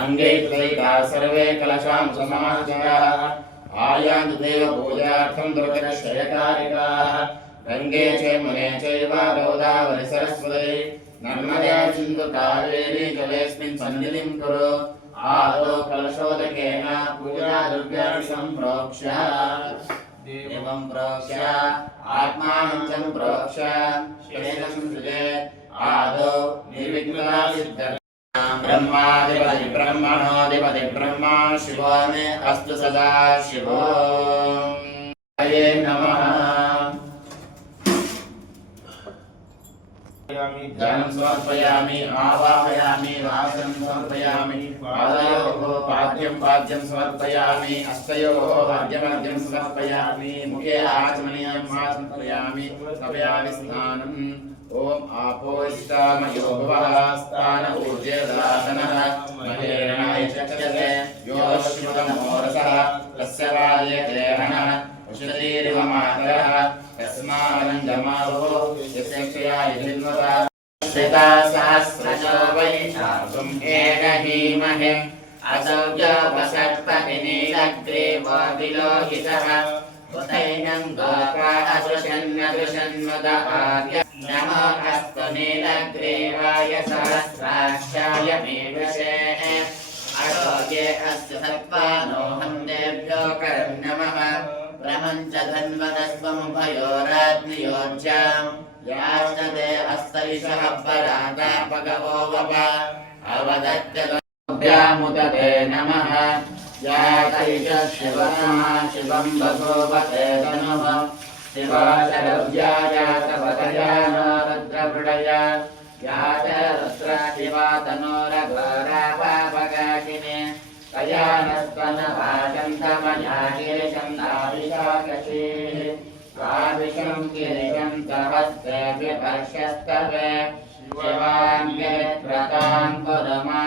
अंगे त्रैका सर्वे कलशां समाहिताः आयान्तु देवपूजार्थं दुर्गक्षयकारिकाः गंगे चैमुने चैव गोदावरि सरस्वती नर्मदे सिन्धु कावेरी जलेऽस्मिन् सन्निधिं कुरु आदौ कलशोदकेन पूजा द्रव्याणि सम्प्रोक्ष्य देवं प्रोक्ष्य आत्मानं सम्प्रोक्ष्य शेषं सृजेत् आदौ निर्विघ्ना सिद्ध्यर्थं ब्रह्माधिपति ब्रह्मणोऽधिपति ब्रह्मा शिवो मे अस्तु सदा शिवो नमः। ध्यानं समर्पयामि आवाहयामि वासनं समर्पयामि पादयोः पाद्यं समर्पयामि हस्तयोः अर्घ्यमर्घ्यं समर्पयामि मुखे आचमनीयं समर्पयामि समयामि स्नानम् ओम आपोष्टामयो भवः स्थान ऊर्जेदासनः महेरणाय चक्षते यो शिवतमोरसः तस्य वायते हनः उषतीरिव मातरः तस्मारञ्जमावो यस्यक्षया यजिन्वता श्रिता सहस्रशो वैशाखम् एकहीमहे असौजवसत्पतिनीलग्रीवो विलोहितः उदैनं गोपा असृशन्नदृशन्वदहार्य नमो अस्तु नीलग्रीवाय सहस्राक्षाय मीदृशे अशोके अस्तु सत्त्वानोऽहं देभ्यो करं नमः प्रमञ्च धन्वनस्वमुभयोराग्नियोज्यां याष्टते हस्तैषः परागा भगवो वप अवदत्यभ्यामुदते नमः यातैष शिवनमः शिवं बभूवते तनुः शिवाशरव्याया तवतया नो रुद्रवृडया याच रुद्रशिवा तनोरघोरापापकाशिने तया नस्तनभाषन्तमया गिरिशन्दाभिषाकशीः स्वाभिषं गिरिशं सहस्ते विपर्षस्तवे शिवां गिरित्रतां कुरुमा